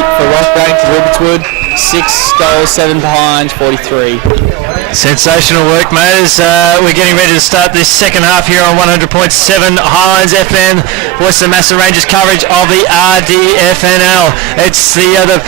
for Rock going to Ravenswood. 6 goals, 7 behind, 43. Sensational work, mates. We're getting ready to start this second half here on 100.7 Highlands FM. Voice of the Master Rangers coverage of the RDFL. It's the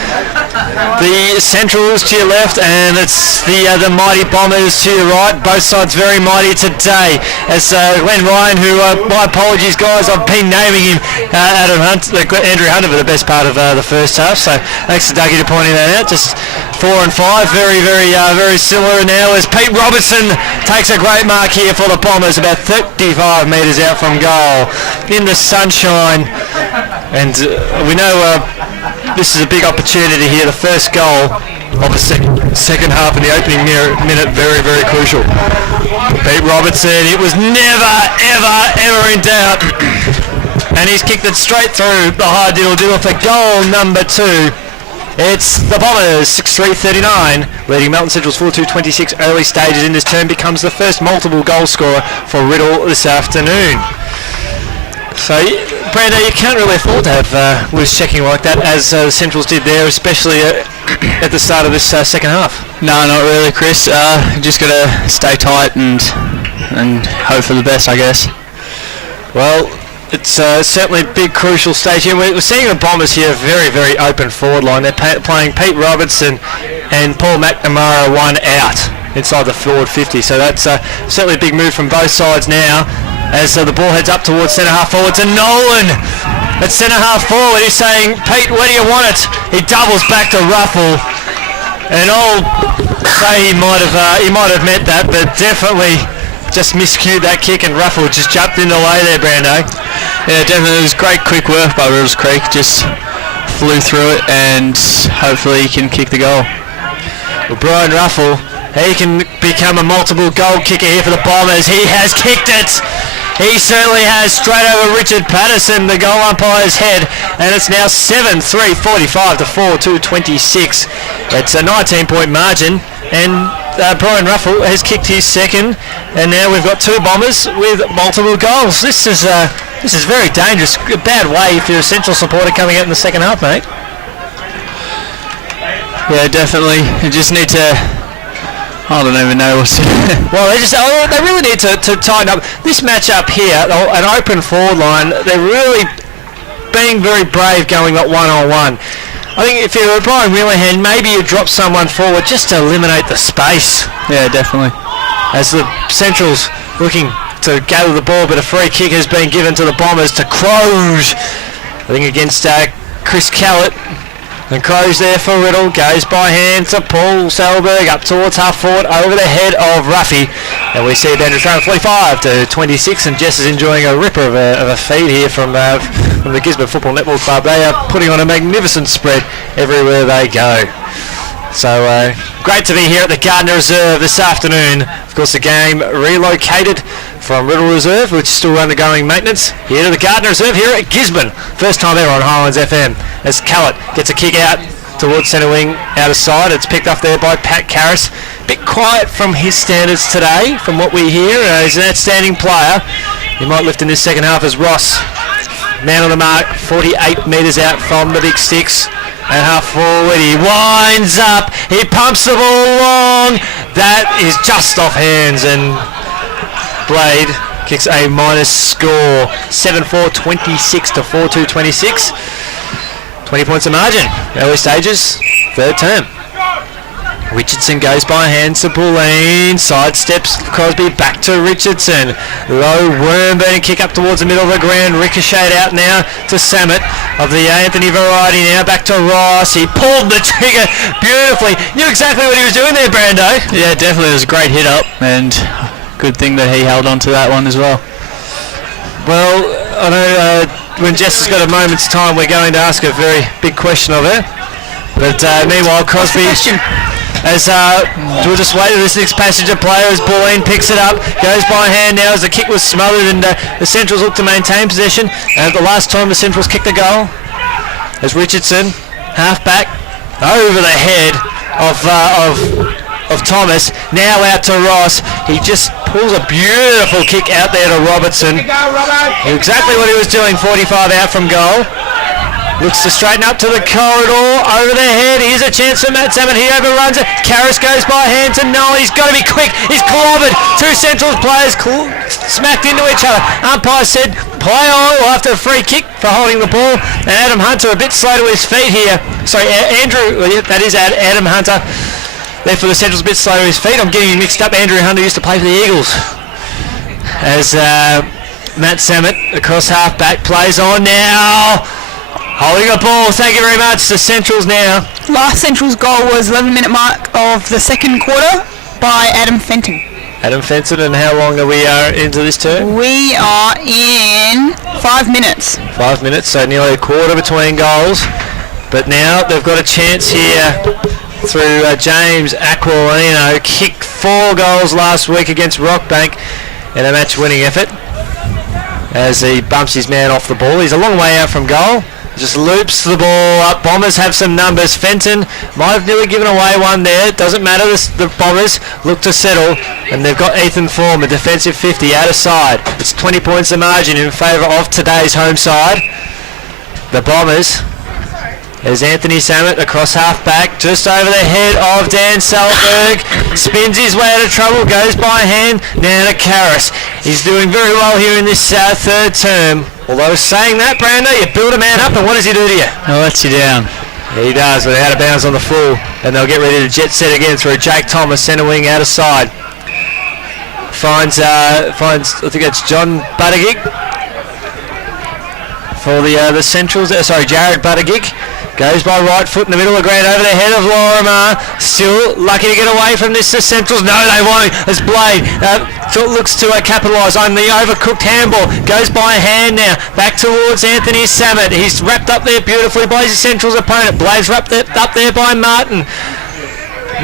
Centrals to your left, and it's the Mighty Bombers to your right. Both sides very mighty today. As Glenn Ryan, who my apologies, guys, I've been naming him Andrew Hunter for the best part of the first half. So thanks to Dougie to pointing that out. Just 4 and 5, very similar now. As Pete Robertson takes a great mark here for the Bombers, about 35 metres out from goal in the sunshine, and we know this is a big opportunity here. The first goal of the second half in the opening minute, very crucial. Pete Robertson, it was never ever in doubt, and he's kicked it straight through the high diddle for goal number 2. It's the Bombers, 6-3-39, leading Melton Central's 4-2-26 early stages in this term, becomes the first multiple goal scorer for Riddell this afternoon. So, Brando, you can't really afford to have loose checking like that, as the Centrals did there, especially at the start of this second half. No, not really, Chris. Just got to stay tight and hope for the best, I guess. Well, it's certainly a big crucial stage here. We're seeing the Bombers here, very open forward line. They're playing Pete Robertson and Paul McNamara one out inside the forward 50. So that's certainly a big move from both sides now. As the ball heads up towards centre half forward to Nolan. At centre half forward, he's saying, Pete, where do you want it? He doubles back to Ruffle. And I'll say he might have meant that, but definitely just miscued that kick, and Ruffle just jumped in the way there, Brando. Yeah, definitely. It was great quick work by Riddell's Creek. Just flew through it, and hopefully he can kick the goal. Well, Brian Ruffle, he can become a multiple goal kicker here for the Bombers. He has kicked it. He certainly has, straight over Richard Patterson, the goal umpire's head, and it's now 7-3-45 to 4-2-26. It's a 19-point margin, and Brian Ruffle has kicked his second, and now we've got 2 Bombers with multiple goals. This is very dangerous. A bad way if you're a Central supporter coming out in the second half, mate. Yeah, definitely. You just need to... I don't even know what's... Well, they really need to tighten up. This match-up here, an open forward line, they're really being very brave going up one-on-one. I think if you're Brian Wheelerhan, maybe you drop someone forward just to eliminate the space. Yeah, definitely. As the Centrals looking to gather the ball, but a free kick has been given to the Bombers to Croge. I think against Chris Callett. And Croge there for Riddell, goes by hand to Paul Selberg, up towards half forward, over the head of Ruffy. And we see a Bandit throw 45-26, and Jess is enjoying a ripper of a feed here from the Gisborne Football Netball Club. They are putting on a magnificent spread everywhere they go. So great to be here at the Gardner Reserve this afternoon. Of course, the game relocated from Riddell Reserve, which is still undergoing maintenance, here to the Gardner Reserve here at Gisborne. First time ever on Highlands FM. As Callett gets a kick out towards centre wing, out of side. It's picked up there by Pat Karras. Bit quiet from his standards today, from what we hear. He's an outstanding player. He might lift in this second half as Ross. Man on the mark, 48 metres out from the big sticks. And half forward, he winds up, he pumps the ball long. That is just off hands, and Blade kicks a minus score. 7-4-26 to 4-2-26. 20 points of margin. Early stages, third term. Richardson goes by hand to Pauline, sidesteps Crosby, back to Richardson. Low worm-burning kick up towards the middle of the ground, ricocheted out now to Samet of the Anthony variety, now back to Ross. He pulled the trigger beautifully. Knew exactly what he was doing there, Brando. Yeah, definitely. It was a great hit up, and good thing that he held on to that one as well. Well, I know when Jess has got a moment's time, we're going to ask a very big question of her. But meanwhile, Crosby... As we'll just wait for this next passenger player as Pauline picks it up, goes by hand now as the kick was smothered, and the Centrals look to maintain possession. And the last time the Centrals kicked a goal, as Richardson, half back, over the head of Thomas, now out to Ross. He just pulls a beautiful kick out there to Robertson. Exactly what he was doing, 45 out from goal. Looks to straighten up to the corridor. Over the head. Here's a chance for Matt Salmon. He overruns it. Karras goes by hand to Noel. He's got to be quick. He's clobbered. Two Centrals players smacked into each other. Umpire said, play on. We'll have to a free kick for holding the ball. And Adam Hunter a bit slow to his feet here. Sorry, Andrew. That is Adam Hunter. Therefore, the Centrals a bit slow to his feet. I'm getting mixed up. Andrew Hunter used to play for the Eagles. As Matt Samet across half back plays on now. Holding a ball, thank you very much. The Centrals now. Last Central's goal was 11-minute mark of the second quarter by Adam Fenton. Adam Fenton, and how long are we into this term? We are in 5 minutes. 5 minutes, so nearly a quarter between goals. But now they've got a chance here through James Aquilino. Kicked 4 goals last week against Rockbank in a match-winning effort. As he bumps his man off the ball. He's a long way out from goal. Just loops the ball up. Bombers have some numbers. Fenton might have nearly given away one there. Doesn't matter. The Bombers look to settle. And they've got Ethan Form, a defensive 50, out of side. It's 20 points the margin in favour of today's home side. The Bombers. There's Anthony Samet across half back, just over the head of Dan Salberg. Spins his way out of trouble, goes by hand, now to Karras. He's doing very well here in this third term. Although saying that, Brando, you build a man up, and what does he do to you? He lets you down. He does, but out of bounds on the full. And they'll get ready to jet set again through Jake Thomas, centre wing out of side. Finds I think it's John Buttigieg for the Centrals. Sorry, Jared Buttigieg. Goes by right foot in the middle of the ground over the head of Lorimer. Still lucky to get away from this. The Centrals, no, they won't. As Blade looks to capitalise on the overcooked handball. Goes by hand now. Back towards Anthony Samet. He's wrapped up there beautifully by his Centrals opponent. Blade's wrapped up there by Martin.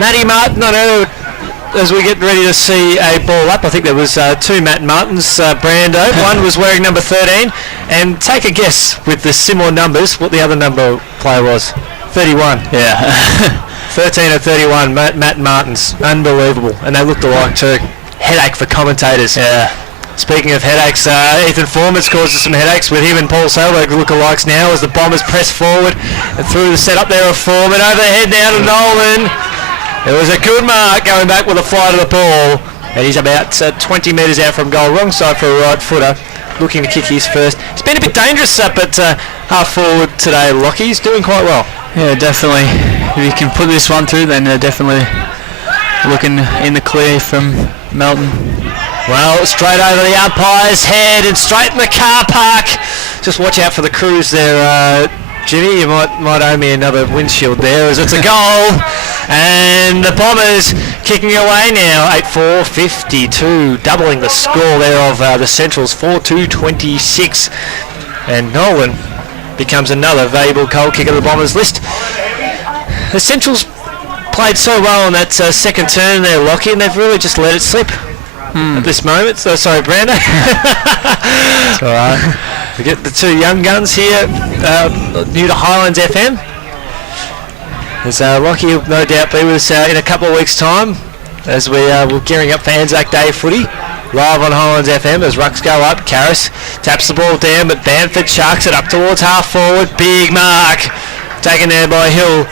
Matty Martin on her as we get ready to see a ball up. I think there was 2 Matt Martins, Brando. One was wearing number 13. And take a guess with the similar numbers what the other number player was. 31. Yeah. 13 or 31, Matt Martins. Unbelievable. And they looked alike too. Headache for commentators. Yeah. Speaking of headaches, Ethan Foreman's caused us some headaches with him and Paul Salberg lookalikes now as the Bombers press forward and through the setup there of Foreman. Over the head now to Nolan. It was a good mark going back with a fly to the ball. And he's about 20 metres out from goal. Wrong side for a right footer. Looking to kick his first. It's been a bit dangerous up at half forward today, Lockie's doing quite well. Yeah, definitely. If you can put this one through, then they're definitely looking in the clear from Melton. Well, straight over the umpire's head and straight in the car park. Just watch out for the crews there, Jimmy. You might owe me another windshield there as it's a goal. And the Bombers kicking away now. 8-4, 52, doubling the score there of the Centrals, 4-2-26. And Nolan becomes another valuable goal kicker of the Bombers list. The Centrals played so well on that second turn there, Lockie, and they've really just let it slip at this moment. So, sorry, Brando. It's all right. We get the 2 young guns here, new to Highlands FM. As Lockie will no doubt be with us in a couple of weeks' time as we're gearing up for Anzac Day footy. Live on Highlands FM as rucks go up. Karras taps the ball down, but Bamford sharks it up towards half forward. Big mark taken there by Hill.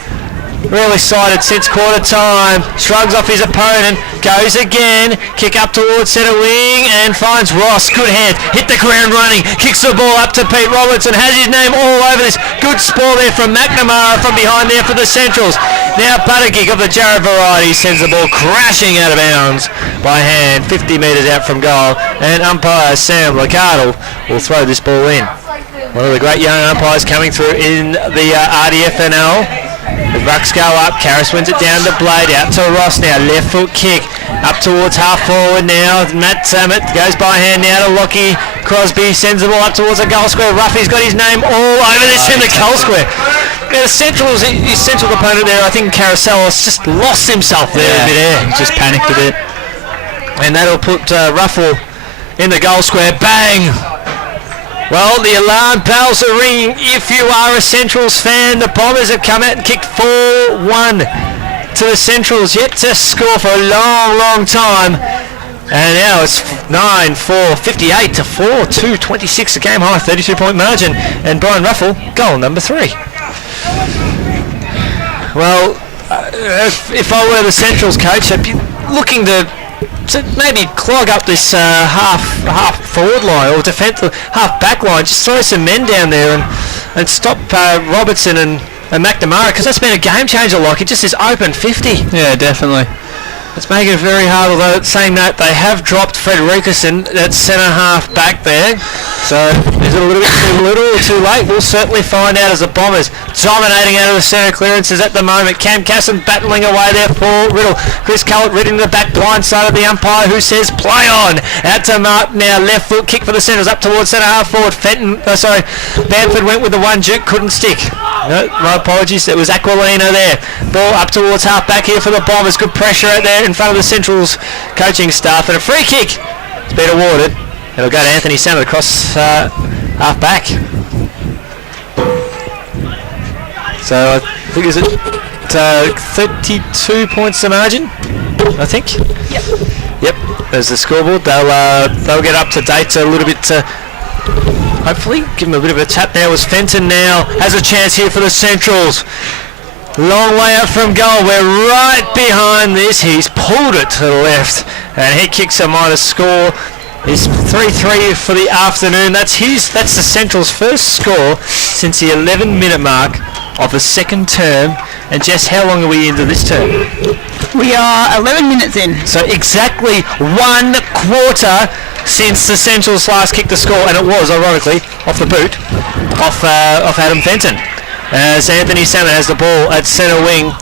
Really sighted since quarter time. Shrugs off his opponent. Goes again. Kick up towards centre wing and finds Ross. Good hands. Hit the ground running. Kicks the ball up to Pete Robertson. Has his name all over this. Good spoil there from McNamara from behind there for the Centrals. Now Buttigieg of the Jarrett variety sends the ball crashing out of bounds by hand. 50 metres out from goal. And umpire Sam Licardle will throw this ball in. One of the great young umpires coming through in the RDFL. The rucks go up. Karras wins it down to Blade. Out to Ross now. Left foot kick. Up towards half forward now. Matt Samet goes by hand now to Lockie. Crosby sends the ball up towards the goal square. Ruffy's got his name all over this in the goal square. Now the Centrals, his central opponent there, I think Carousel just lost himself there a bit there. Just panicked a bit. And that'll put Ruffle in the goal square. Bang! Well, the alarm bells are ringing. If you are a Centrals fan, the Bombers have come out and kicked 4-1 to the Centrals. Yet to score for a long, long time. And now it's 9-4, 58 to 4, 2-26, a game high, 32-point margin. And Brian Ruffle, goal number 3. Well, if I were the Centrals coach, I'd be looking to maybe clog up this half forward line or defensive half back line. Just throw some men down there and stop Robertson and McNamara, because that's been a game changer. Like, it just is open 50. Yeah, definitely. It's making it very hard, although saying that they have dropped Frederickerson at centre half back there. So is it a little bit too little or too late? We'll certainly find out as the Bombers dominating out of the centre clearances at the moment. Cam Casson battling away there for Riddell. Chris Callett reading the back blind side of the umpire, who says play on. Out to Mark now, left foot kick for the Centres up towards centre half forward. Bamford went with the one, Duke couldn't stick. No, my apologies, it was Aquilino there. Ball up towards half back here for the Bombers. Good pressure out there in front of the Centrals coaching staff, and a free kick has been awarded. It'll go to Anthony Salmon across half back. So I think is it 32 points the margin, I think. Yep. There's the scoreboard. They'll get up to date a little bit. Hopefully give them a bit of a tap now, as Fenton now has a chance here for the Centrals. Long way up from goal. We're right behind this. He's pulled it to the left, and he kicks a minus score. It's 3-3 for the afternoon. That's the Central's first score since the 11-minute mark of the second term. And Jess, how long are we into this term? We are 11 minutes in. So exactly 1 quarter since the Centrals last kicked the score, and it was, ironically, off the boot, off Adam Fenton. As Anthony Salmon has the ball at centre wing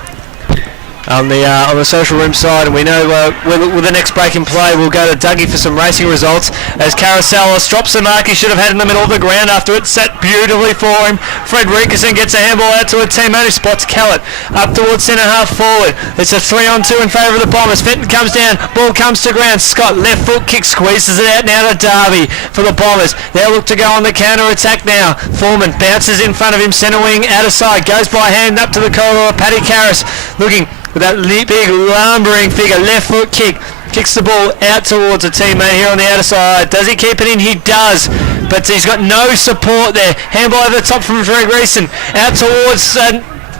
on the social room side, and we know with the next break in play we'll go to Dougie for some racing results, as Carousel drops the mark he should have had in the middle of the ground after it sat beautifully for him. Fred Rickerson gets a handball out to a teammate who spots Callett up towards centre half forward. It's a 3-on-2 in favour of the Bombers. Fenton comes down, ball comes to ground. Scott left foot kick, squeezes it out now to Darby for the Bombers. They'll look to go on the counter attack now. Foreman bounces in front of him, centre wing out of sight, goes by hand up to the corridor. Paddy Karras looking with that big lumbering figure, left foot kick, kicks the ball out towards a teammate here on the outer side. Does he keep it in? He does, but he's got no support there. Handball over the top from Greg Reeson, out towards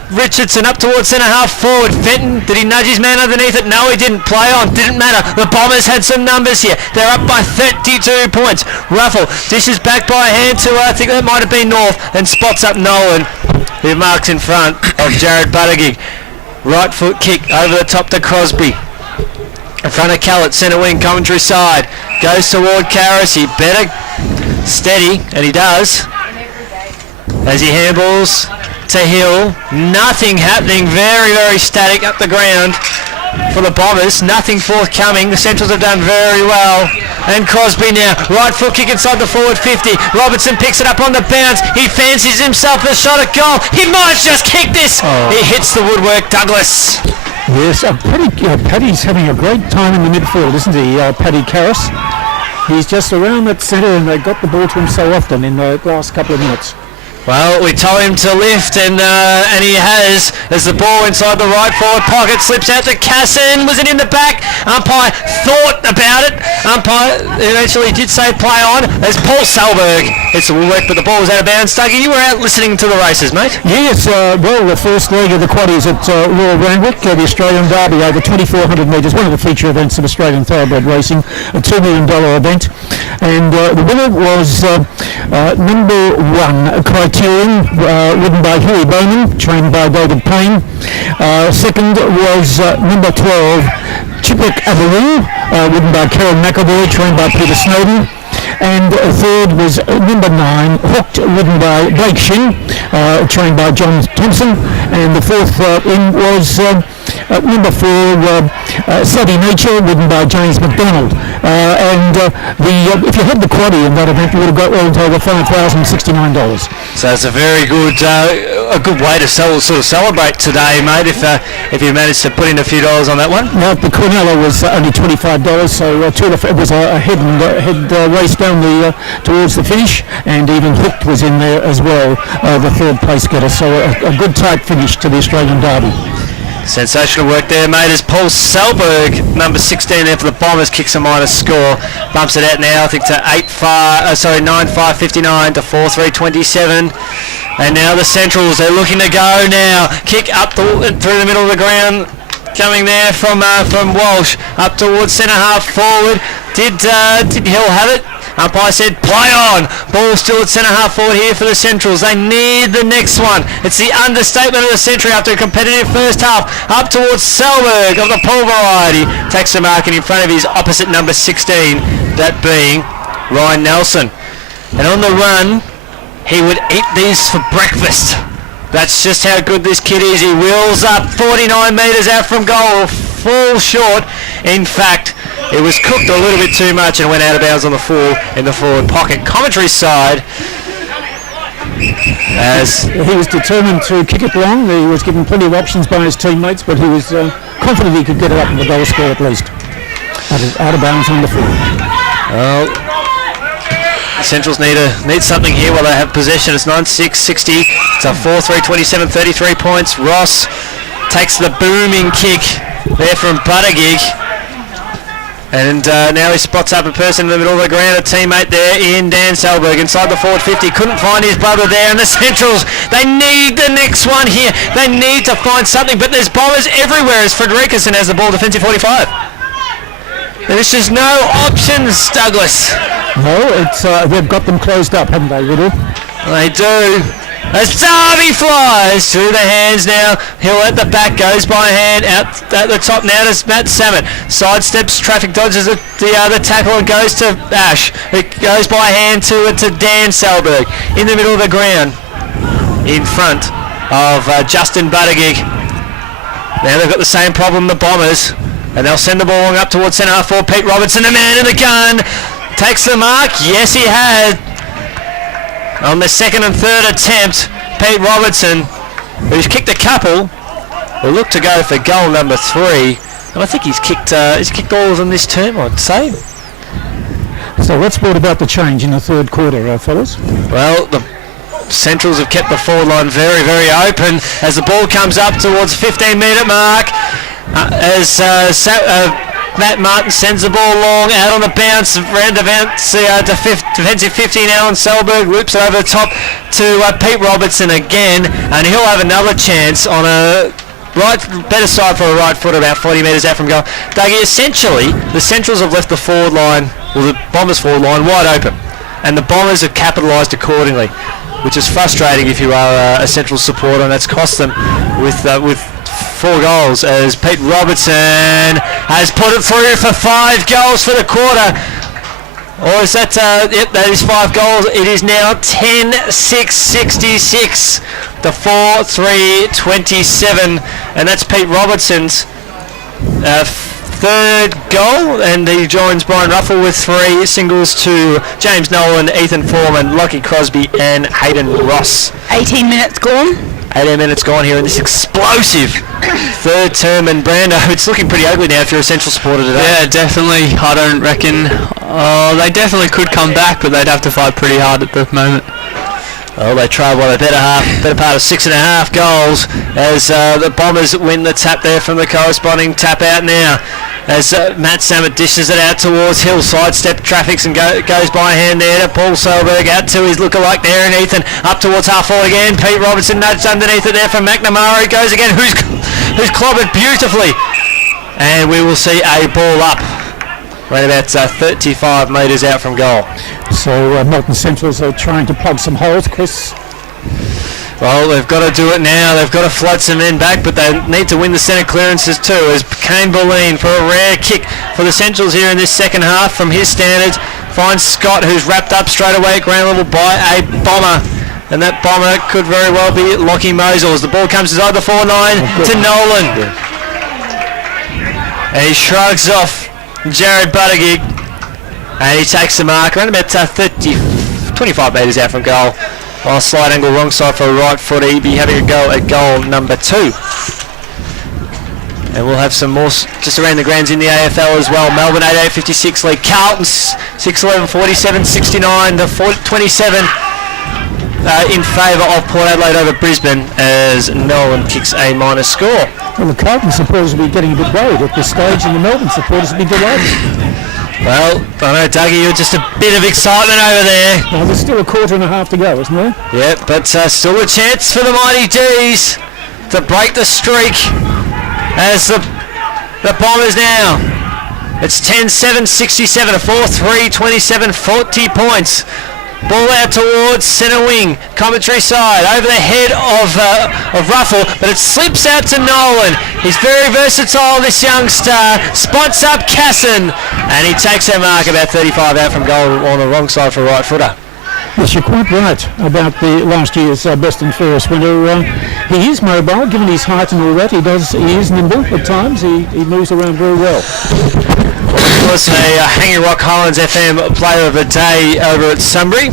Richardson, up towards centre half forward. Fenton, did he nudge his man underneath it? No, he didn't. Play on, didn't matter. The Bombers had some numbers here. They're up by 32 points. Ruffle dishes back by hand to, I think that might have been North, and spots up Nolan, who marks in front of Jared Buttigieg. Right foot kick over the top to Crosby. In front of Callett, centre wing, commentary side. Goes toward Karras. He better steady, and he does. As he handballs to Hill. Nothing happening. Very, very static up the ground for the Bombers. Nothing forthcoming. The Centrals have done very well. And Crosby now. Right foot kick inside the forward 50. Robertson picks it up on the bounce. He fancies himself a shot at goal. He might just kick this. Oh. He hits the woodwork. Douglas. Yes, Paddy's having a great time in the midfield, isn't he, Paddy Karras? He's just around that centre, and they got the ball to him so often in the last couple of minutes. Well, we told him to lift, and he has, as the ball inside the right forward pocket slips out to Casson. Was it in the back? Umpire thought about it. Umpire eventually did say play on. There's Paul Selberg. It's the woodwork, but the ball was out of bounds. Dougie, you were out listening to the races, mate. Yes, well, the first leg of the quaddies at Royal Randwick, the Australian Derby, over 2,400 metres, one of the feature events of Australian thoroughbred racing, a $2 million event. And the winner was number 1, Criterion, ridden by Huey Bowman, trained by David Payne. Second was number 12, Chipwick Avaroo, ridden by Karen McAvoy, trained by Peter Snowden. And third was number 9, Hooked, ridden by Blake Shin, trained by John Thompson. And the fourth in was number 4, Savvy Nature, ridden by James McDonald. If you had the quaddie in that event, you would have got well over $5,069. So it's a very good way to celebrate today, mate. If you managed to put in a few dollars on that one. No, the Cornella was only $25, so it was a head race down towards the finish, and even Hooked was in there as well, the third place getter. So a good tight finish to the Australian Derby. Sensational work there, mate, as Paul Selberg, number 16 there for the Bombers, kicks a minus score. Bumps it out now, I think, to 9-5-59 to 4-3-27. And now the Centrals, they're looking to go now. Kick up through the middle of the ground. Coming there from Walsh. Up towards centre half forward. Did Hill have it? Umpire said play on. Ball still at centre half forward here for the Centrals. They need the next one. It's the understatement of the century after a competitive first half. Up towards Selberg of the Paul variety. Takes the mark in front of his opposite number 16, that being Ryan Nelson. And on the run, he would eat these for breakfast. That's just how good this kid is. He wheels up 49 metres out from goal. Fall short. In fact, it was cooked a little bit too much and went out of bounds on the full in the forward pocket. Commentary side, as he was determined to kick it long. He was given plenty of options by his teammates, but he was confident he could get it up in the goal score at least. Out of bounds on the full. Well, the Centrals need something here while they have possession. It's 9-6-60. It's a 4-3-27, 33 points. Ross takes the booming kick there from Buttigieg. And now he spots up a person in the middle of the ground, a teammate there in Dan Selberg inside the forward 50. Couldn't find his brother there. And the Centrals, they need the next one here. They need to find something, but there's Bombers everywhere as Frederickson has the ball, defensive 45. There's just no options, Douglas. No, they've got them closed up, haven't they, Riddell? They do. As Darby flies through the hands now. Hill at the back, goes by hand, out at the top now to Matt Sammett. Sidesteps, traffic dodges the tackle and goes to Ash. It goes by hand to Dan Selberg. In the middle of the ground, in front of Justin Buttigieg. Now they've got the same problem, the Bombers. And they'll send the ball along up towards centre half forward. Pete Robertson, the man in the gun. Takes the mark. Yes, he had. On the second and third attempt, Pete Robertson, who's kicked a couple, will look to go for goal number 3. And I think he's kicked all of them this term, I'd say. So what's brought about the change in the third quarter, fellas? Well, the Centrals have kept the forward line very, very open as the ball comes up towards the 15-metre mark. As Matt Martin sends the ball long, out on the bounce, round the bounce, defensive 50 now on Selberg, loops it over the top to Pete Robertson again, and he'll have another chance on a better side for a right foot about 40 metres out from goal. Dougie, essentially, the Centrals have left the forward line, or the Bombers forward line, wide open, and the Bombers have capitalised accordingly, which is frustrating if you are a Central supporter, and that's cost them with 4 goals as Pete Robertson has put it through for 5 goals for the quarter. Or is that, yep, that is 5 goals. It is now 10-6-66 to 4-3-27. And that's Pete Robertson's 3rd goal. And he joins Brian Ruffle with 3 singles to James Nolan, Ethan Foreman, Lockie Crosby and Hayden Ross. 18 minutes gone. 18 minutes gone here in this explosive third term, and Brando, it's looking pretty ugly now if you're a Central supporter today. Yeah, definitely. I don't reckon. They definitely could come back, but they'd have to fight pretty hard at the moment. Well, they trail by the better part of 6.5 goals as the Bombers win the tap there from the corresponding tap out now. As Matt Sammett dishes it out towards Hill, sidestep traffics and goes by hand there to Paul Selberg, out to his lookalike there, and Ethan up towards half forward again. Pete Robertson nudged underneath it there from McNamara, who goes again, who's clobbered beautifully. And we will see a ball up right about 35 metres out from goal. So Melton Centrals are trying to plug some holes, Chris. Well, they've got to do it now. They've got to flood some men back, but they need to win the centre clearances too, as Kane Boleyn for a rare kick for the Centrals here in this second half from his standards finds Scott, who's wrapped up straight away at ground level by a bomber. And that bomber could very well be Lockie Mosel as the ball comes inside the 4-9 to Nolan. And he shrugs off Jared Buttigieg. And he takes the mark around about 25 metres out from goal. On a slight angle wrong side for a right foot, he'd be having a go at goal number 2. And we'll have some more just around the grounds in the AFL as well. Melbourne 88-56 lead. Carlton 6-11-47-69 to 27 in favour of Port Adelaide over Brisbane as Melbourne kicks a minor score. Well, the Carlton supporters will be getting a bit worried at this stage, and the Melbourne supporters will be delighted. Well, I know, Dougie, you're just a bit of excitement over there. Well, there's still a quarter and a half to go, isn't there? Yep, but still a chance for the Mighty D's to break the streak as the Bombers now. It's 10-7, 67, a 4-3, 27, 40 points. Ball out towards centre wing, commentary side, over the head of Ruffle, but it slips out to Nolan. He's very versatile, this young star. Spots up Casson, and he takes that mark about 35 out from goal on the wrong side for right footer. Yes, you're quite right about the last year's best and fairest winner. He is mobile, given his height and all that. He is nimble at times. He moves around very well. Of course, a Hanging Rock Highlands FM player of the day over at Sunbury.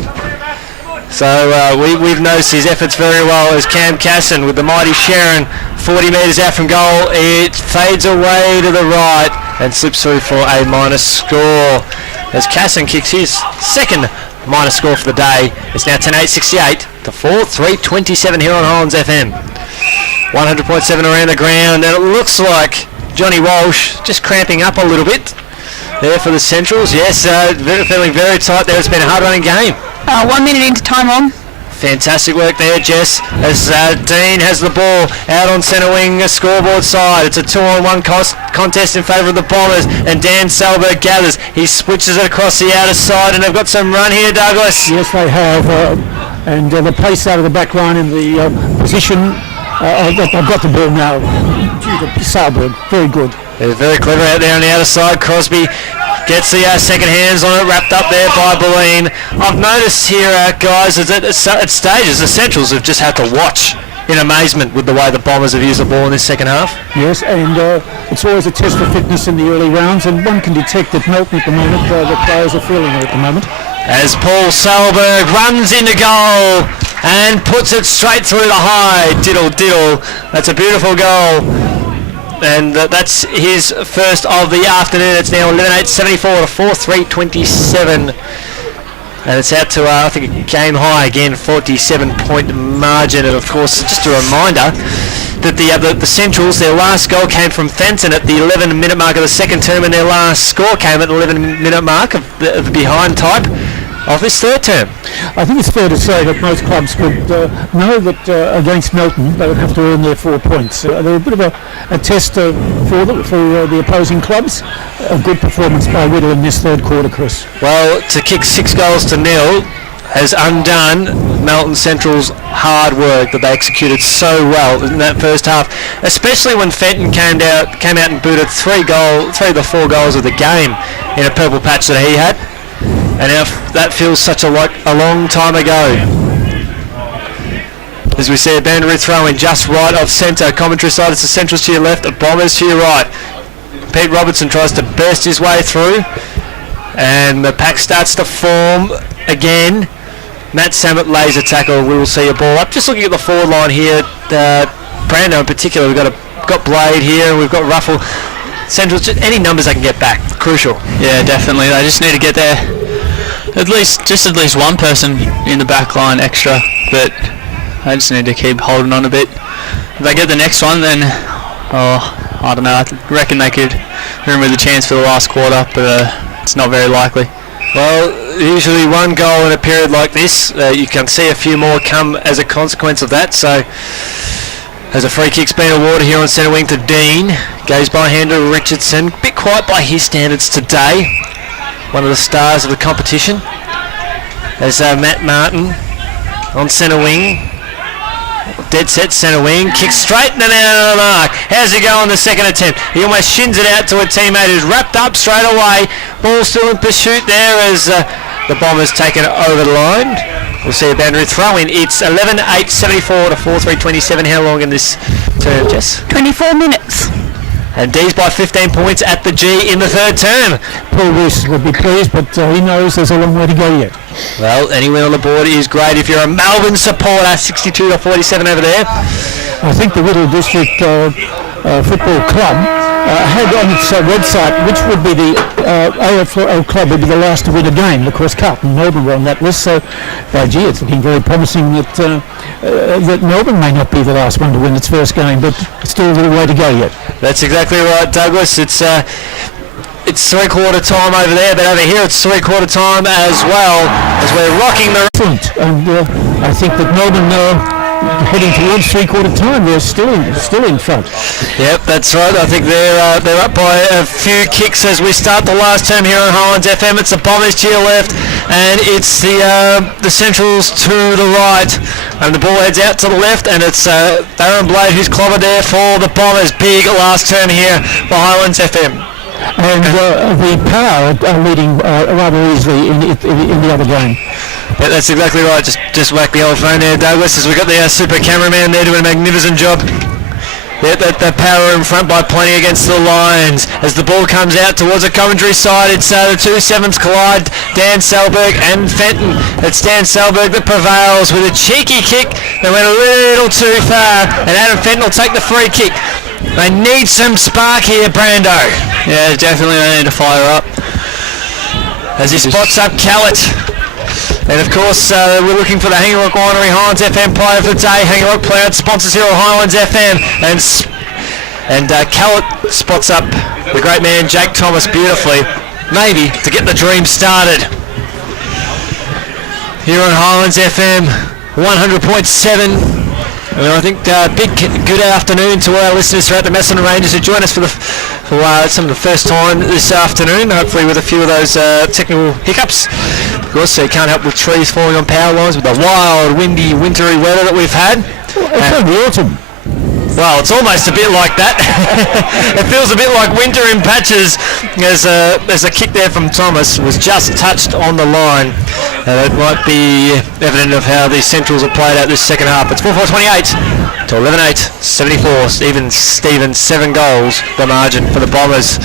So we've noticed his efforts very well as Cam Casson with the mighty Sharon, 40 metres out from goal. It fades away to the right and slips through for a minus score as Casson kicks his second minus score for the day. It's now 10-8, 68 to 4-3, 27 here on Highlands FM. 100.7 around the ground, and it looks like Johnny Walsh just cramping up a little bit there for the Centrals. Yes, feeling very tight there. It's been a hard running game. 1 minute into time on. Fantastic work there, Jess, as Dean has the ball out on centre wing, scoreboard side. It's a 2-on-1 contest in favour of the Bombers, and Dan Selberg gathers. He switches it across the outer side, and they've got some run here, Douglas. Yes, they have, and the pace out of the back line in the position. I've got the ball now due to Selberg. Very good. They're very clever out there on the outer side. Crosby gets the second hands on it, wrapped up there by Boleen. I've noticed here, guys, that at stages the Centrals have just had to watch in amazement with the way the Bombers have used the ball in this second half. Yes, and it's always a test of fitness in the early rounds, and one can detect that Melton at the moment, the players are feeling it at the moment. As Paul Selberg runs into goal and puts it straight through the high. Diddle, diddle. That's a beautiful goal. And that's his first of the afternoon. It's now 11-8, 74 to 4-3, 27. And it's out to, I think, a game high again, 47-point margin. And, of course, just a reminder that the Centrals, their last goal came from Fenton at the 11-minute mark of the second term, and their last score came at the 11-minute mark of the behind type of this third term. I think it's fair to say that most clubs would know that against Melton they would have to earn their 4 points. They're a bit of a test for the opposing clubs. A good performance by Riddell in this third quarter, Chris. Well, to kick 6-0 has undone Melton Central's hard work that they executed so well in that first half, especially when Fenton came out and booted three of the 4 goals of the game in a purple patch that he had. And now that feels such a long time ago. As we see a boundary throw in just right of centre. Commentary side, it's the Centrals to your left, the Bombers to your right. Pete Robertson tries to burst his way through, and the pack starts to form again. Matt Samet lays a tackle. We will see a ball up. Just looking at the forward line here, Brando in particular, we've got Blade here, and we've got Ruffle. Centrals, just any numbers they can get back, crucial. Yeah, definitely. They just need to get there. At least one person in the back line extra, but they just need to keep holding on a bit. If they get the next one, then I don't know. I reckon they could win with a chance for the last quarter, but it's not very likely. Well, usually one goal in a period like this, you can see a few more come as a consequence of that. So, as a free kick's been awarded here on centre wing to Dean, goes by hand to Richardson. Bit quiet by his standards today. One of the stars of the competition. As Matt Martin on centre wing. Dead set centre wing. Kicks straight and out of the mark. How's he go on the second attempt? He almost shins it out to a teammate who's wrapped up straight away. Ball still in pursuit there as the Bombers taken over the line. We'll see a boundary throw in. It's 11-8, 74 to 4-3, 27. How long in this term, Jess? 24 minutes. And D's by 15 points at the G in the third term. Paul Reese will be pleased, but he knows there's a long way to go yet. Well, any win on the board is great if you're a Melbourne supporter. 62 to 47 over there. I think the Riddell district Football Club had on its website which would be the AFL club would be the last to win a game. Of course, Carlton and Melbourne were on that list, so gee, it's looking very promising that Melbourne may not be the last one to win its first game, but it's still a little way to go yet. That's exactly right, Douglas. It's three-quarter time over there, but over here it's three-quarter time as well, as we're rocking the... And I think that Melbourne heading towards three-quarter time, they're still in front. Yep, that's right. I think they're up by a few kicks as we start the last term here on Highlands FM. It's the Bombers to your left, and it's the Centrals to the right. And the ball heads out to the left, and it's Aaron Blade who's clobbered there for the Bombers. Big last term here for Highlands FM. And the Power are leading rather easily in the other game. Yeah, that's exactly right. Just whack the old phone there, Douglas, as we got the super cameraman there doing a magnificent job. Yeah, the Power in front by plenty against the Lions. As the ball comes out towards the Coventry side, it's the two sevens collide, Dan Selberg and Fenton. It's Dan Selberg that prevails with a cheeky kick that went a little too far, and Adam Fenton will take the free kick. They need some spark here, Brando. Yeah, definitely they need to fire up. As he spots up Callett. And of course, we're looking for the Hanging Rock Winery Highlands FM player of the day. Hanging Rock proud sponsors here on Highlands FM. And Callett spots up the great man Jake Thomas beautifully, maybe to get the dream started. Here on Highlands FM 100.7. Well, I think big good afternoon to our listeners throughout the Macedon Rangers who join us for some of the first time this afternoon, hopefully with a few of those technical hiccups. Of course, so you can't help with trees falling on power lines with the wild, windy, wintry weather that we've had. It's only autumn. Well, it's almost a bit like that. It feels a bit like winter in patches as a kick there from Thomas was just touched on the line. It might be evident of how the Centrals have played out this second half. It's 4-4-28 to 11-8, 74. Even Stevens, 7 goals, the margin for the Bombers.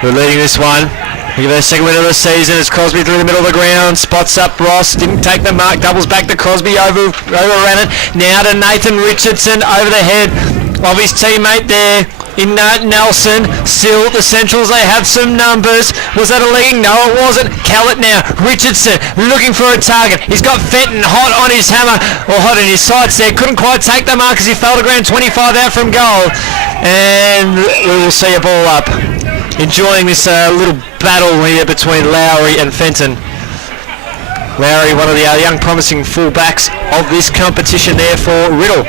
We're leading this one. We give it a second win of the season as Crosby through the middle of the ground, spots up Ross, didn't take the mark, doubles back to Crosby, overran it, now to Nathan Richardson over the head of his teammate there in Nelson. Still the Centrals, they have some numbers. Was that a legging? No, it wasn't. Callett now, Richardson looking for a target. He's got Fenton hot on his hammer, or hot in his sights there, couldn't quite take the mark as he fell to ground 25 out from goal. And we will see a ball up. Enjoying this little battle here between Lowry and Fenton. Lowry, one of the young promising fullbacks of this competition there for Riddell.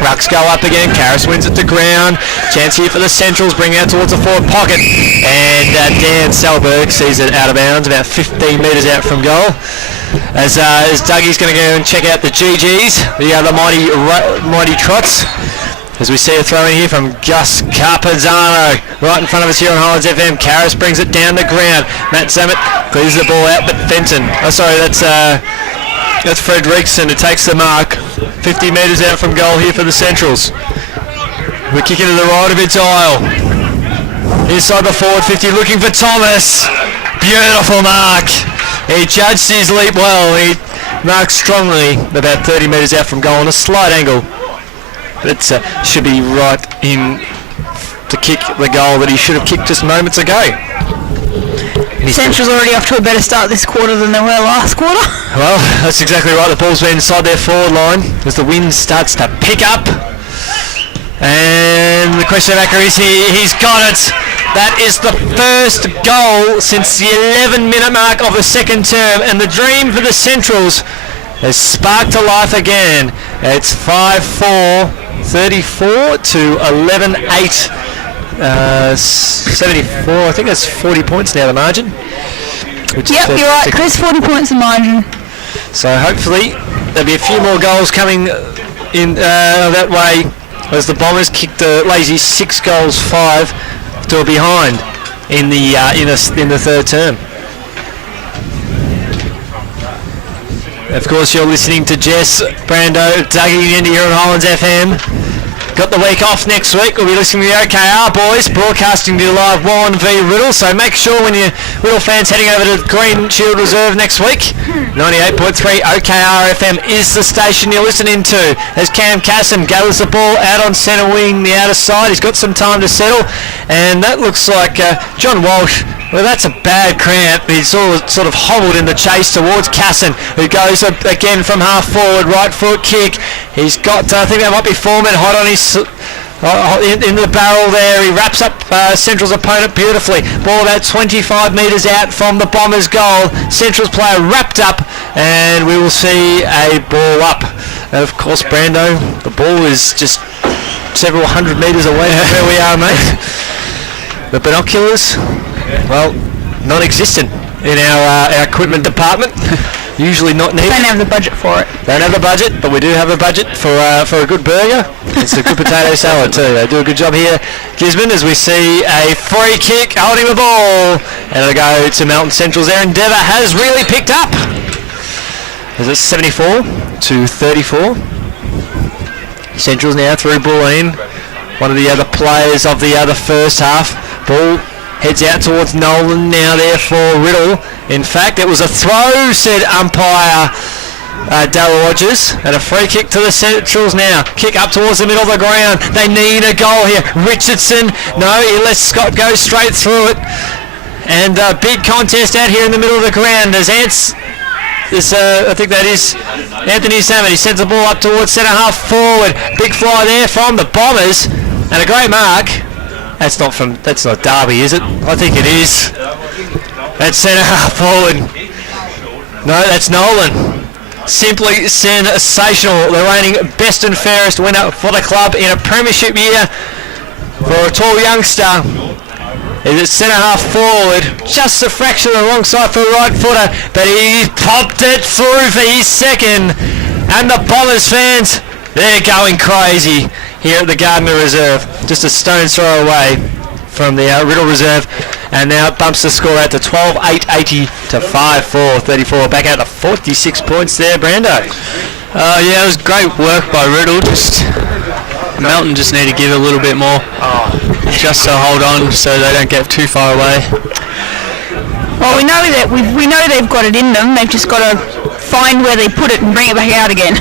Rucks go up again, Karras wins it to ground. Chance here for the Centrals, bring out towards the forward pocket. And Dan Selberg sees it out of bounds, about 15 metres out from goal. As Dougie's going to go and check out the GGs, the mighty Trots. As we see a throw in here from Gus Carpenzano right in front of us here on Highlands FM. Karras brings it down the ground. Matt Zammit clears the ball out, but Fenton. Oh, sorry, that's Fredrickson who takes the mark. 50 metres out from goal here for the Centrals. We're kicking to the right of its aisle. Inside the forward 50, looking for Thomas. Beautiful mark. He judged his leap well. He marked strongly about 30 metres out from goal on a slight angle. It should be right in to kick the goal that he should have kicked just moments ago. Central's already off to a better start this quarter than they were last quarter. Well, that's exactly right. The ball's been inside their forward line as the wind starts to pick up. And the question maker is he's got it. That is the first goal since the 11-minute mark of the second term, and the dream for the Centrals has sparked to life again. It's 5-4, 34 to 11-8. 74, I think that's 40 points now, the margin. Yep, you're right, Chris, 40 points the margin. So hopefully there'll be a few more goals coming in that way as the Bombers kicked a lazy 6-5 to a behind in the third term. Of course, you're listening to Jess, Brando, Dougie, and here on Highlands FM. got the week off next week. We'll be listening to the OKR boys broadcasting to live Warren v Riddell. So make sure when you Riddell fans heading over to Green Shield Reserve next week, 98.3 OKR FM is the station you're listening to. As Cam Cassim gathers the ball out on centre wing, the outer side. He's got some time to settle, and that looks like John Walsh. Well, that's a bad cramp. He's sort of hobbled in the chase towards Casson, who goes again from half forward, right foot kick. He's got, I think that might be Foreman hot on his in the barrel there. He wraps up Central's opponent beautifully. Ball about 25 metres out from the Bombers' goal. Central's player wrapped up, and we will see a ball up. And of course, Brando, the ball is just several hundred metres away from where we are, mate. The binoculars, well, non-existent in our equipment department. Usually not needed. Don't have the budget for it. Don't have the budget, but we do have a budget for a good burger. It's a good potato salad too. They do a good job here, Gisborne, as we see a free kick holding the ball. And it'll go to Melton Central's there. Endeavour has really picked up. Is it 74 to 34? Central's now through Bulleen, one of the other players of the other first half. Ball heads out towards Nolan now there for Riddell. In fact, it was a throw, said umpire Dale Rogers, and a free kick to the Centrals now. Kick up towards the middle of the ground. They need a goal here. Richardson, no, he lets Scott go straight through it. And a big contest out here in the middle of the ground. There's Ants. I think that is Anthony Salmon. He sends the ball up towards centre half forward. Big fly there from the Bombers, and a great mark. That's not Derby, is it? I think it is. That's centre half forward. No, that's Nolan. Simply sensational. The reigning best and fairest winner for the club in a premiership year for a tall youngster. Is it centre half forward? Just a fraction of the wrong side for a right footer, but he popped it through for his second. And the Bombers fans, they're going crazy here at the Gardner Reserve. Just a stone's throw away from the Riddell Reserve, and now it bumps the score out to 12-8-80 to 5-4-34. Back out to 46 points there, Brando. Yeah, it was great work by Riddell. Melton just need to give a little bit more, just to hold on so they don't get too far away. Well, we know they've got it in them. They've just got to find where they put it and bring it back out again.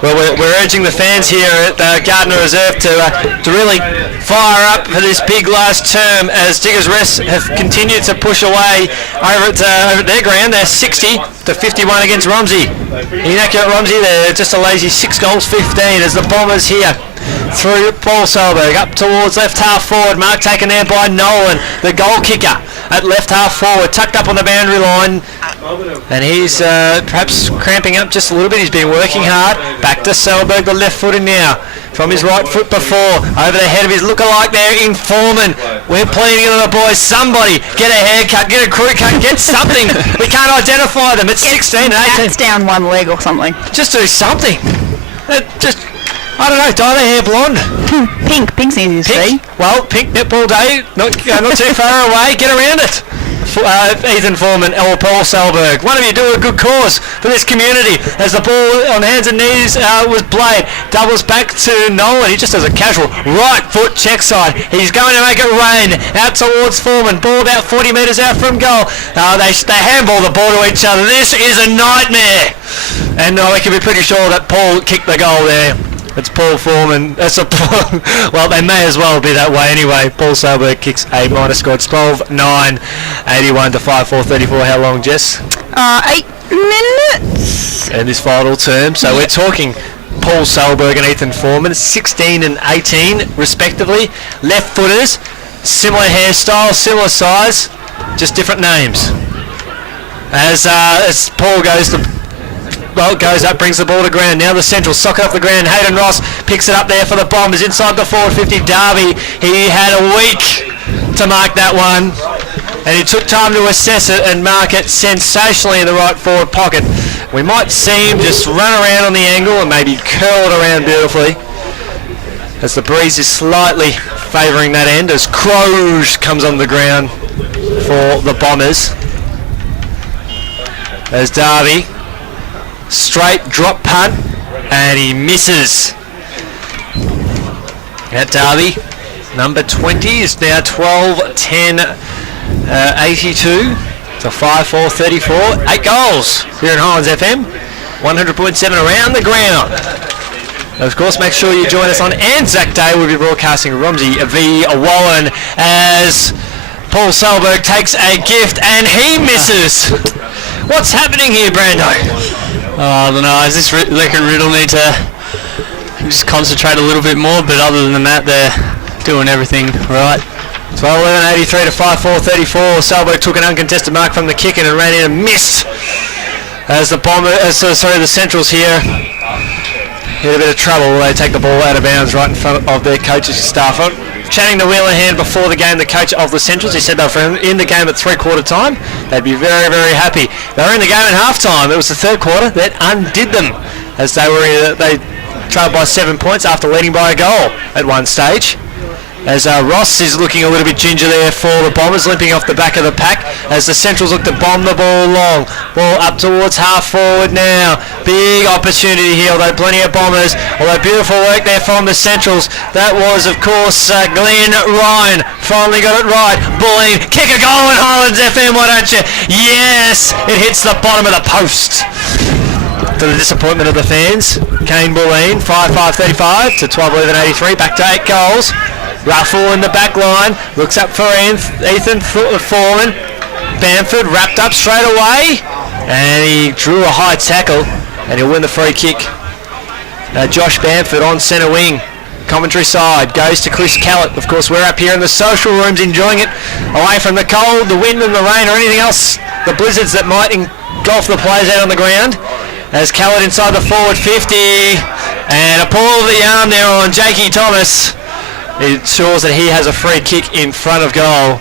Well, we're urging the fans here at the Gardner Reserve to really fire up for this big last term, as Diggers Rest have continued to push away over at their ground. They're 60 to 51 against Romsey. Inaccurate Romsey, they're just a lazy 6 goals 15 as the Bombers here through Paul Solberg up towards left half forward. Mark taken there by Nolan, the goal kicker at left half forward, tucked up on the boundary line, and he's perhaps cramping up just a little bit. He's been working hard. Back to Solberg, the left footer now from his right foot before, over the head of his lookalike there in Foreman. We're pleading to the boys, somebody get a haircut, get a crew cut, get something. We can't identify them. It's 16 and 18. It's down one leg or something. Just do something. I don't know, dye their hair blonde. Pink's easy to see. Well, pink netball day, not too far away. Get around it. Ethan Foreman or Paul Solberg. One of you do a good cause for this community. As the ball on hands and knees was played. Doubles back to Nolan. He just has a casual right foot check side. He's going to make it rain out towards Foreman. Ball about 40 metres out from goal. They handball the ball to each other. This is a nightmare. And we can be pretty sure that Paul kicked the goal there. It's Paul Foreman. Well, they may as well be that way anyway. Paul Solberg kicks a minor score. It's 12-9, 81 to 5-4-34. How long, Jess? 8 minutes. In this final term. So we're talking Paul Solberg and Ethan Foreman, 16 and 18 respectively. Left footers, similar hairstyle, similar size, just different names. As Paul goes up, brings the ball to ground. Now the Central socket off the ground. Hayden Ross picks it up there for the Bombers inside the forward 50. Darby, he had a week to mark that one, and he took time to assess it and mark it sensationally in the right forward pocket. We might see him just run around on the angle and maybe curl it around beautifully, as the breeze is slightly favouring that end, as Croge comes on the ground for the Bombers. There's Darby. Straight drop punt, and he misses. at Derby. Number 20 is now 12-10, 82 to 5-4-34. 8 goals here in Highlands FM. 100.7 around the ground. Of course, make sure you join us on Anzac Day. We'll be broadcasting Romsey v Wallen as Paul Selberg takes a gift and he misses. What's happening here, Brando? I don't know. I just reckon Riddell need to just concentrate a little bit more, but other than that, they're doing everything right. 12-11, 83 to 5-4-34. Selberg took an uncontested mark from the kick and ran in and missed. As the the Centrals here hit a bit of trouble. They take the ball out of bounds right in front of their coach's staff. Chatting to Wheelerhand before the game, the coach of the Centrals, he said they were in the game at three-quarter time. They'd be very, very happy. They were in the game at half-time. It was the third quarter that undid them as they trailed by 7 points after leading by a goal at one stage. As Ross is looking a little bit ginger there for the Bombers, limping off the back of the pack as the Centrals look to bomb the ball long. Ball up towards half forward now. Big opportunity here, although plenty of Bombers. Although beautiful work there from the Centrals. That was, of course, Glenn Ryan. Finally got it right. Bulleen, kick a goal in Highlands FM, why don't you? Yes! It hits the bottom of the post. To the disappointment of the fans. Kane Bulleen, 5-5-35 to 12-11-83, back to 8 goals. Ruffle in the back line, looks up for Ethan Foreman. Bamford wrapped up straight away, and he drew a high tackle, and he'll win the free kick. Josh Bamford on centre wing. Commentary side goes to Chris Callett. Of course, we're up here in the social rooms enjoying it, away from the cold, the wind and the rain, or anything else, the blizzards that might engulf the players out on the ground. As Callett inside the forward 50, and a pull of the arm there on Jakey Thomas. It shows that he has a free kick in front of goal.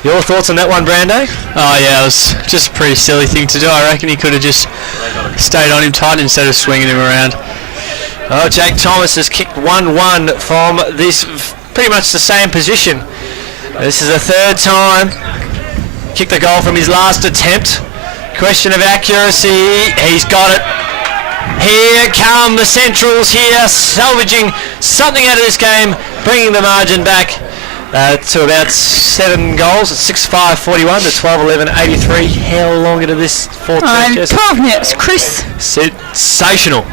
Your thoughts on that one, Brando? Oh yeah, it was just a pretty silly thing to do. I reckon he could have just stayed on him tight instead of swinging him around. Oh, Jake Thomas has kicked 1-1 from this pretty much the same position. This is the third time. Kicked the goal from his last attempt. Question of accuracy. He's got it. Here come the Centrals here, salvaging something out of this game, bringing the margin back to about 7 goals at 6-5-41 to 12-11-83. How long into this fourth term, Jess? 12 minutes, Chris. Sensational.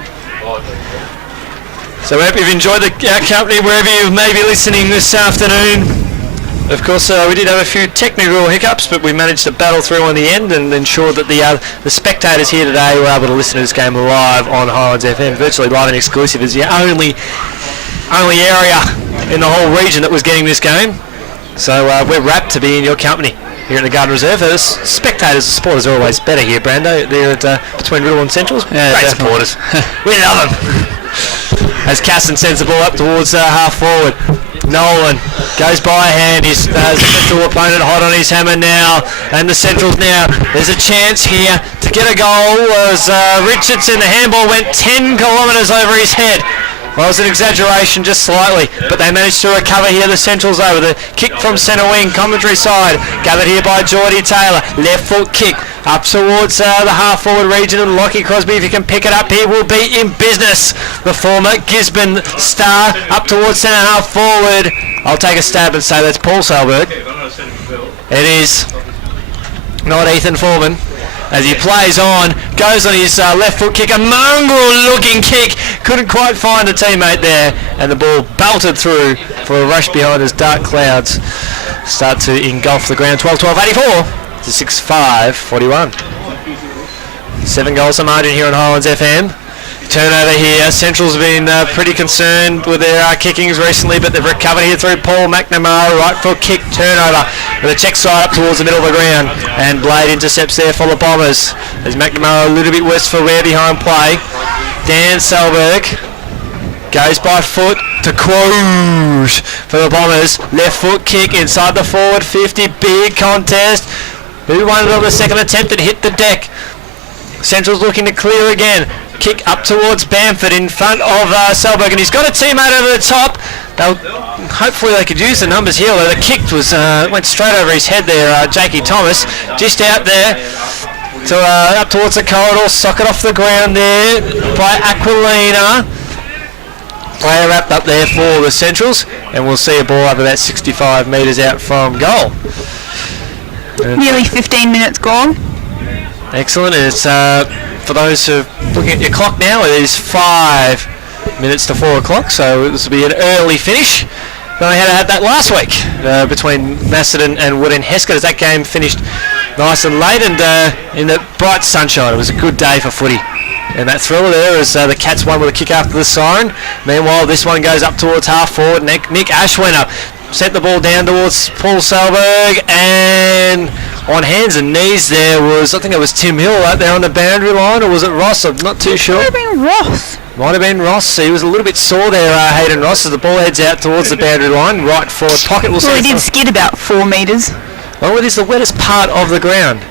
So we hope you've enjoyed our company wherever you may be listening this afternoon. Of course, we did have a few technical hiccups, but we managed to battle through on the end and ensure that the spectators here today were able to listen to this game live on Highlands FM, virtually live and exclusive. It's the only area in the whole region that was getting this game. So we're rapt to be in your company here at the Garden Reserve. The spectators, the supporters are always better here, Brando. They're between Riddell and Centrals. Yeah, great definitely. supporters. We love them. As Casson sends the ball up towards half forward. Nolan goes by hand. His central opponent hot on his hammer now, and the Centrals now. There's a chance here to get a goal as Richardson, the handball went 10 kilometres over his head. Well, it was an exaggeration just slightly, but they managed to recover here, the Centrals over. The kick from centre wing, commentary side, gathered here by Geordie Taylor. Left foot kick up towards the half-forward region, and Lockie Crosby, if he can pick it up, he will be in business. The former Gisborne star up towards centre half-forward. I'll take a stab and say that's Paul Selberg. It is not Ethan Foreman. As he plays on, goes on his left foot kick, a mongrel-looking kick. Couldn't quite find a teammate there, and the ball belted through for a rush behind as dark clouds start to engulf the ground. 12-12-84 to 6-5-41. 7 goals to margin here on Highlands FM. Turnover here. Central's been pretty concerned with their kickings recently, but they've recovered here through Paul McNamara. Right foot kick, turnover with a check side up towards the middle of the ground, and Blade intercepts there for the Bombers. As McNamara a little bit worse for wear behind play. Dan Selberg goes by foot to Quoge for the Bombers. Left foot kick inside the forward 50. Big contest. Who won it on the second attempt? It hit the deck. Central's looking to clear again. Kick up towards Bamford in front of Selberg, and he's got a teammate over the top. Hopefully they could use the numbers here, although the kick was went straight over his head there, Jakey Thomas. Just out there to up towards the corridor, socket off the ground there by Aquilina. player wrapped up there for the Centrals, and we'll see a ball up about 65 metres out from goal. Nearly 15 minutes gone. Excellent. It's for those who are looking at your clock now, it is 5 minutes to 4 o'clock, so this will be an early finish. We only had that last week between Macedon and Wood and Heskett, as that game finished nice and late and in the bright sunshine. It was a good day for footy. And that thriller there as the Cats won with a kick after the siren. Meanwhile, this one goes up towards half forward. Nick Ashwinner sent the ball down towards Paul Selberg, and on hands and knees there was, I think it was Tim Hill out there on the boundary line, or was it Ross? I'm not too sure. Might have been Ross. Might have been Ross. He was a little bit sore there, Hayden Ross, as the ball heads out towards the boundary line. Right forward pocket. Well, he did skid about 4 metres. Well, it is the wettest part of the ground.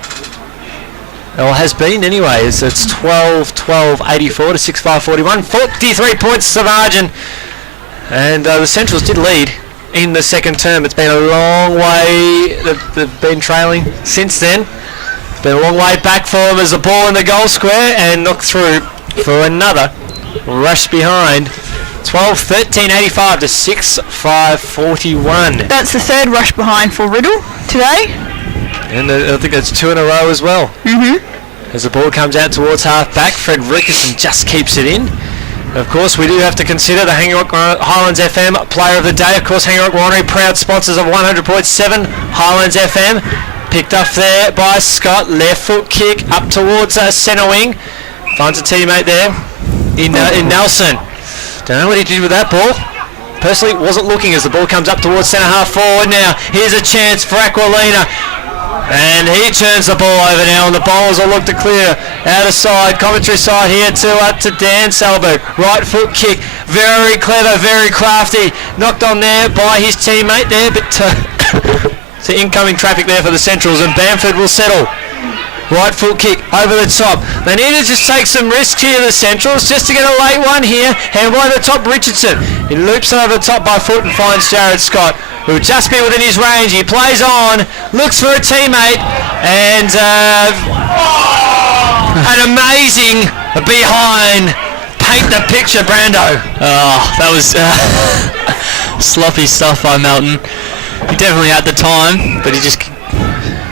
Well, has been anyway. It's 12-12, 84 to 6-5, 41. 43 points the margin. And the Centrals did lead in the second term. It's been a long way. They've been trailing since then. It's been a long way back for them as the ball in the goal square and knocked through for another rush behind. 12-13, 85 to 6-5, 41. That's the third rush behind for Riddell today. And I think that's 2 in a row as well. Mm-hmm. As the ball comes out towards half back, Fred Rickerson just keeps it in. Of course, we do have to consider the Hangarock Highlands FM Player of the Day. Of course, Hangarock Winery, proud sponsors of 100.7 Highlands FM. Picked up there by Scott. Left foot kick up towards centre wing. Finds a teammate there in Nelson. Don't know what he did with that ball. Personally, wasn't looking as the ball comes up towards centre half forward now. Here's a chance for Aquilina. And he turns the ball over now, and the bowlers will look to clear out of side. Commentary side here to Dan Selberg. Right foot kick. Very clever, very crafty. Knocked on there by his teammate there, but to incoming traffic there for the Centrals, and Bamford will settle. Right foot kick over the top. They need to just take some risks here, the Centrals, just to get a late one here. Handball over the top, Richardson. He loops over the top by foot and finds Jared Scott, who will just be within his range. He plays on, looks for a teammate, and an amazing behind. Paint the picture, Brando. Oh, that was sloppy stuff by Melton. He definitely had the time, but he just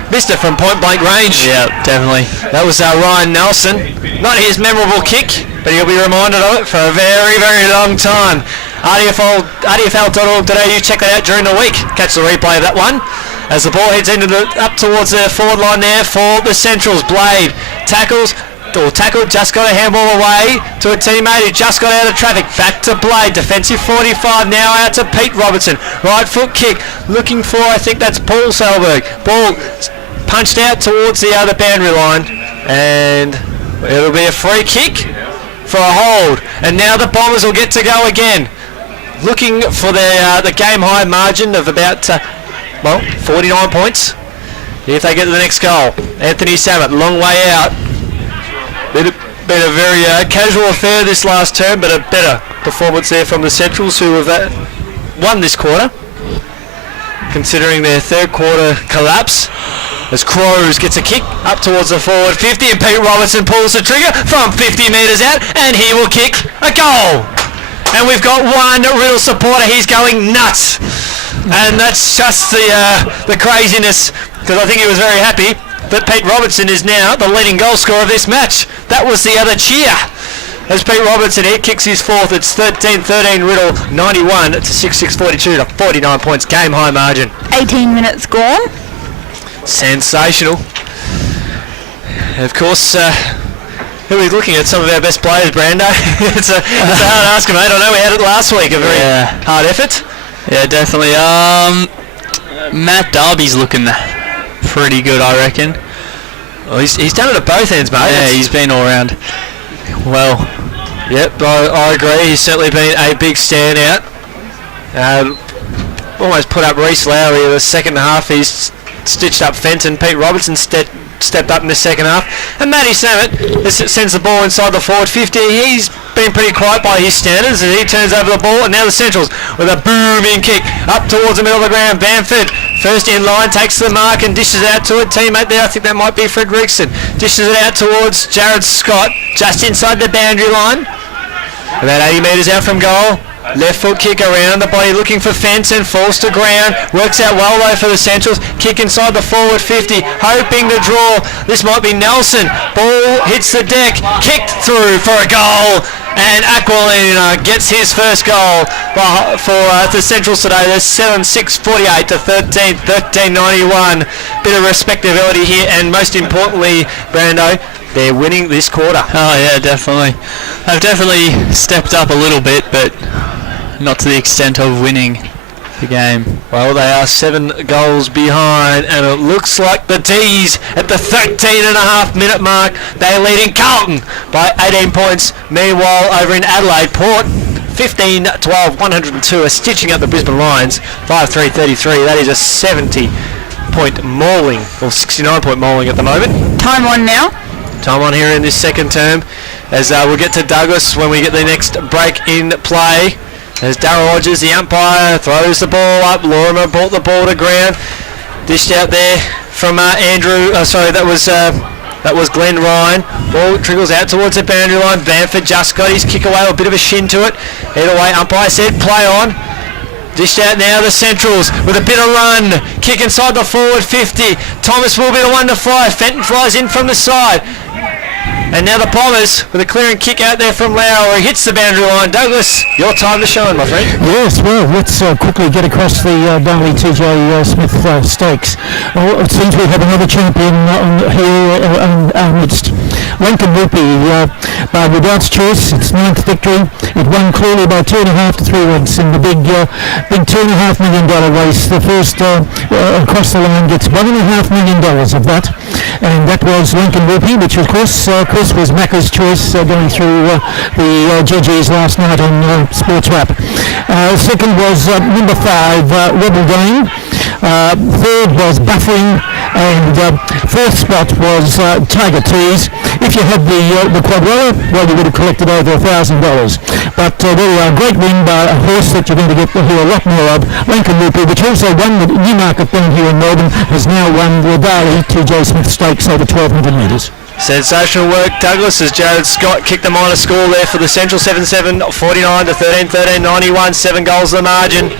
missed it from point blank range. Yeah, definitely. That was Ryan Nelson. Not his memorable kick, but he'll be reminded of it for a very, very long time. RDFL.org.au, check that out during the week. Catch the replay of that one. As the ball heads up towards the forward line there for the Centrals. Blade tackled, just got a handball away to a teammate who just got out of traffic. Back to Blade, defensive 45, now out to Pete Robertson. Right foot kick, looking for, I think that's Paul Selberg. Ball punched out towards the other boundary line, and it'll be a free kick for a hold. And now the Bombers will get to go again, looking for the game high margin of about 49 points if they get to the next goal. Anthony Samet, long way out. Been a very casual affair this last term, but a better performance there from the Centrals, who have won this quarter, considering their third quarter collapse. As Crows gets a kick up towards the forward 50, and Pete Robertson pulls the trigger from 50 metres out, and he will kick a goal. And we've got one Riddell supporter. He's going nuts, and that's just the craziness, because I think he was very happy that Pete Robertson is now the leading goal scorer of this match. That was the other cheer. As Pete Robertson here kicks his fourth, it's 13-13 Riddell, 91 to 6-6, 42 to 49 points, game high margin. 18 minutes gone. Sensational. Of course, who are we looking at? Some of our best players, Brando. it's a hard ask, mate. I know we had it last week, a very hard effort. Yeah, definitely. Matt Darby's looking pretty good, I reckon. Well, he's done it at both ends, mate. Yeah, he's been all round well. Yep, I agree. He's certainly been a big standout. Almost put up Reece Lowry in the second half. He's stitched up Fenton. Pete Robertson stepped up in the second half. And Matty Samet sends the ball inside the forward 50. He's been pretty quiet by his standards, and he turns over the ball. And now the Centrals with a booming kick up towards the middle of the ground. Bamford, first in line, takes the mark and dishes it out to a teammate there. I think that might be Fred Rickson. Dishes it out towards Jared Scott, just inside the boundary line. About 80 metres out from goal. Left foot kick around the body, looking for fence and falls to ground. Works out well though for the Centrals. Kick inside the forward 50, hoping to draw. This might be Nelson. Ball hits the deck, kicked through for a goal. And Aquilina gets his first goal for the Centrals today. There's 7-6-48 to 13-91. Bit of respectability here, and most importantly, Brando, they're winning this quarter. Oh yeah, definitely. They've definitely stepped up a little bit, but not to the extent of winning the game. Well, they are 7 goals behind, and it looks like the D's at the 13.5-minute mark. They're leading Carlton by 18 points. Meanwhile, over in Adelaide, Port 15-12, 102 are stitching up the Brisbane Lions 5-3-33. That is a 70-point mauling, or 69-point mauling at the moment. Time on now. Time on here in this second term, as we'll get to Douglas when we get the next break in play. As Darryl Rogers, the umpire, throws the ball up. Lorimer brought the ball to ground. Dished out there from Andrew. That was Glenn Ryan. Ball trickles out towards the boundary line. Bamford just got his kick away, a bit of a shin to it. Either way, umpire said play on. Dished out now the Centrals with a bit of run. Kick inside the forward 50. Thomas will be the one to fly. Fenton flies in from the side. And now the Bombers with a clearing kick out there from Lau. He hits the boundary line. Douglas, your time to shine, my friend. Yes, well, let's quickly get across the Darley TJ Smith Stakes. Oh, it seems we have another champion here in our midst. Lincoln Whoopie, by Riddell's choice, its 9th victory. It won clearly by 2.5 to 3 lengths in the big $2.5 million race. The first across the line gets $1.5 million of that. And that was Lincoln Whoopie, which of course Chris was Macca's choice going through the GGs last night on Sports Wrap. Second was number 5, Rebel Game. Third was Buffering, and fourth spot was Tiger Tease. If you had the Quadrella, well, you would have collected over $1,000. But a great win by a horse that you're going to get to hear a lot more of, Lincoln Whoopie, which also won the Newmarket down here in Melbourne, has now won the Darley TJ Smith Stakes over 1,200 metres. Sensational work, Douglas, as Jared Scott kicked the minor score there for the Central. 7-7, 49 to 13, 91, 7 goals the margin.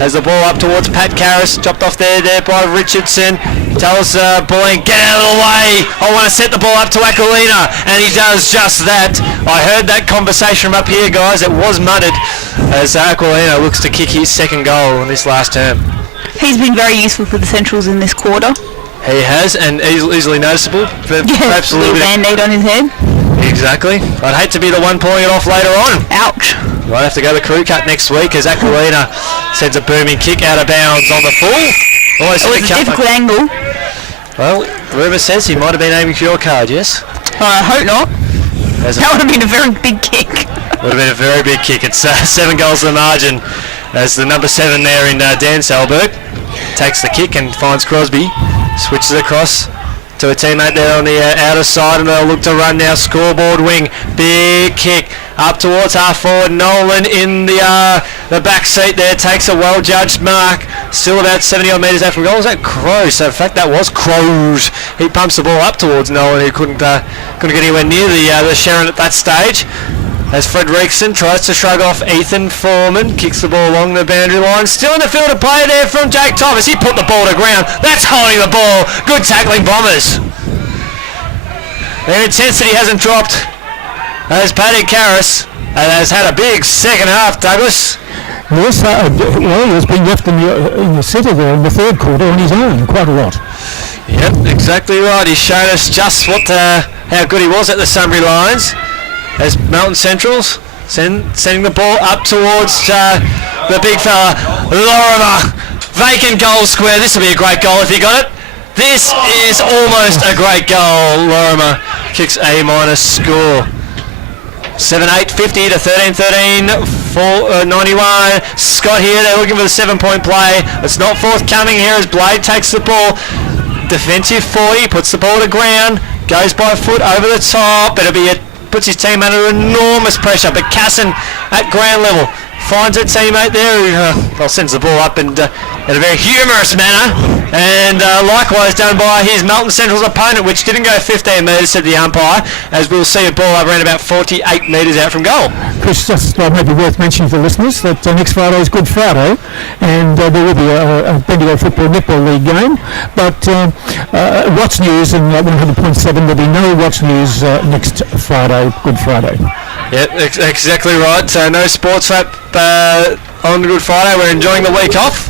As the ball up towards Pat Karras, chopped off there by Richardson. Tells Bulling, get out of the way, I want to set the ball up to Aquilina, and he does just that. I heard that conversation from up here, guys. It was muttered as Aquilina looks to kick his second goal in this last term. He's been very useful for the Centrals in this quarter. He has, and easily noticeable. Perhaps a little band-aid on his head. Exactly. I'd hate to be the one pulling it off later on. Ouch. You might have to go to the crew cut next week as Aquilina sends a booming kick out of bounds on the full. It was a difficult angle. Well, rumour says he might have been aiming for your card, yes? I hope not. That would have been a very big kick. Would have been a very big kick. It's 7 goals to the margin as the number 7 there in Dan Salberg takes the kick and finds Crosby. Switches across to a teammate there on the outer side, and they'll look to run now. Scoreboard wing, big kick up towards half forward. Nolan in the back seat there takes a well-judged mark. Still about 70 odd metres out from goal. Was that Crows? So in fact that was Crows. He pumps the ball up towards Nolan, who couldn't get anywhere near the Sharon at that stage. As Fredrickson tries to shrug off Ethan Foreman, kicks the ball along the boundary line. Still in the field of play there from Jake Thomas. He put the ball to ground. That's holding the ball. Good tackling, Bombers. Their intensity hasn't dropped. As Paddy Karras has had a big second half, Douglas. Yes, well, he has been left in the centre there in the third quarter on his own quite a lot. Yep, exactly right. He's shown us just how good he was at the Sunbury Lions. As Melton Centrals sending the ball up towards the big fella, Lorimer. Vacant goal square. This will be a great goal if he got it. This is almost a great goal. Lorimer kicks A- score. 7-8, 50 to 13, 91. Scott here, they're looking for the 7-point play. It's not forthcoming here as Blade takes the ball. Defensive 40, puts the ball to ground, goes by foot over the top. Puts his team under enormous pressure, but Casson at ground level finds a teammate there who sends the ball up and in a very humorous manner And likewise done by his Melton Central's opponent, which didn't go 15 metres, said the umpire, as we'll see a ball around about 48 metres out from goal. Chris, just maybe worth mentioning for listeners that next Friday is Good Friday, and there will be a Bendigo Football Netball League game. But Watch News and 100.7, there'll be no Watch News next Friday, Good Friday. Yep, exactly right. So no sports wrap on Good Friday. We're enjoying the week off.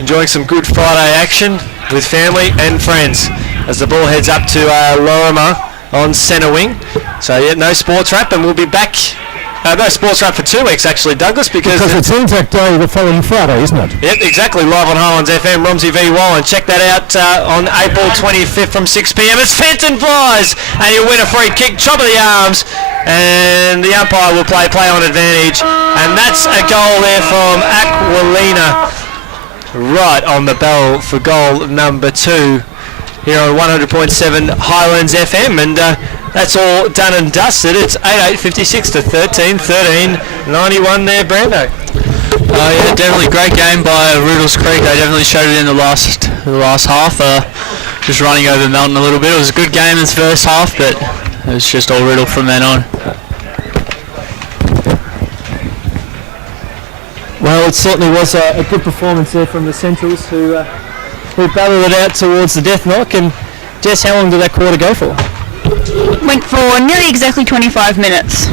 Enjoying some Good Friday action with family and friends as the ball heads up to Lorimer on centre wing. So yeah, no sports wrap, and we'll be back. No sports wrap for 2 weeks actually, Douglas, because it ends that day the following Friday, isn't it? Yep, exactly. Live on Highlands FM, Romsey v Wallen. Check that out on April 25th from 6 p.m. It's Fenton flies, and you'll win a free kick, chop of the arms, and the umpire will play on advantage, and that's a goal there from Aquilina. Right on the bell for goal number 2 here on 100.7 Highlands FM, and that's all done and dusted. It's 88-56 to 13-91 there, Brando. Yeah, definitely great game by Riddell's Creek. They definitely showed it in the last half. Just running over Melton a little bit. It was a good game in the first half, but it was just all Riddell from then on. Well, it certainly was a good performance there from the Centrals, who battled it out towards the death knock. And Jess, how long did that quarter go for? Went for nearly exactly 25 minutes.